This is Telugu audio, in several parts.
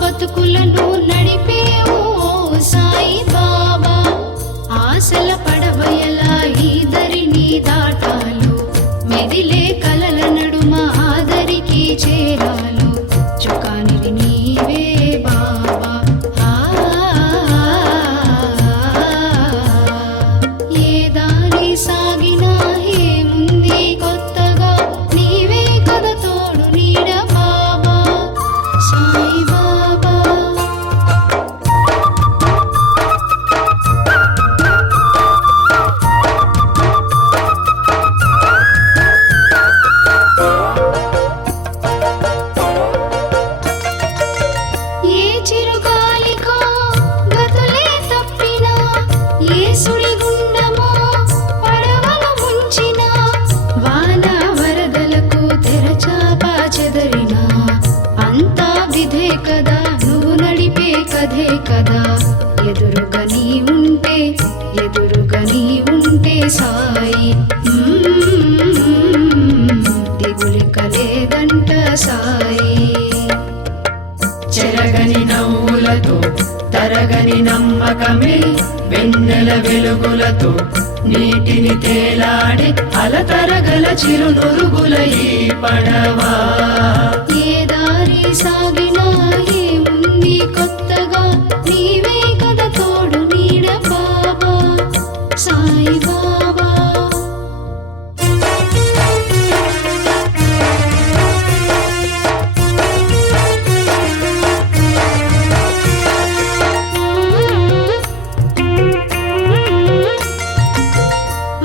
బతుకులను నడిపేవో సాయి బాబా ఆశల పడవయలా ఈ దరిని దాటాలు మెదిలే కలల నడుమ ఆదరికి చేరాలు చుకానివి నీవే బాబా ఏ దారి సాగినా ఏముంది కొత్తగా నీవే కదా తోడు నీడ బాబా సాయి బాబా ఏ చిరుగాలికో గతులే తప్పినా ఏ సుడిగుండమో పడవను ముంచినా వాన వరదలకు తెరచాప చెదరినా అంతా విధే కదా నువ్వు నడిపే కథే కదా ఎదురుగా నీ ఉంటే సాయి దిగులిక లేదంట సాయి చెరగని నవ్వులతో తరగని నమ్మకమే వెన్నెల వెలుగులతో నీటిని తేలాడే అలతరగల చిరునురుగుల ఈ పడవా ఏ దారి సాగినా ఏముంది కొత్తగా నీవే కదా తోడు నీడ బాబా సాయి బాబా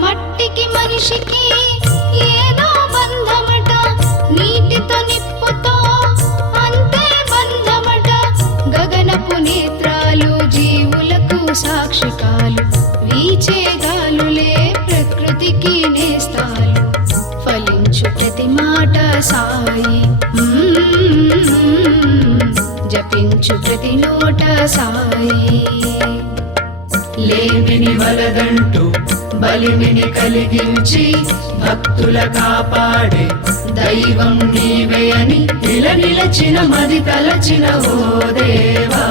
మట్టికి మనిషికి ఏదో బంధమట నీటితో నిప్పుతో అంతే బంధమట గగనపు నేత్రాలు జీవులకు సాక్షికాలు వీచే గాలులే ప్రకృతికి నేస్తాలు ఫలించు ప్రతి మాట సాయి జపించు ప్రతి నోట సాయి లేమిని వలదంటూ బలిమిని కలిగించి భక్తుల కాపాడే దైవం నీవే అని నిలచిన మది తలచిన ఓ దేవా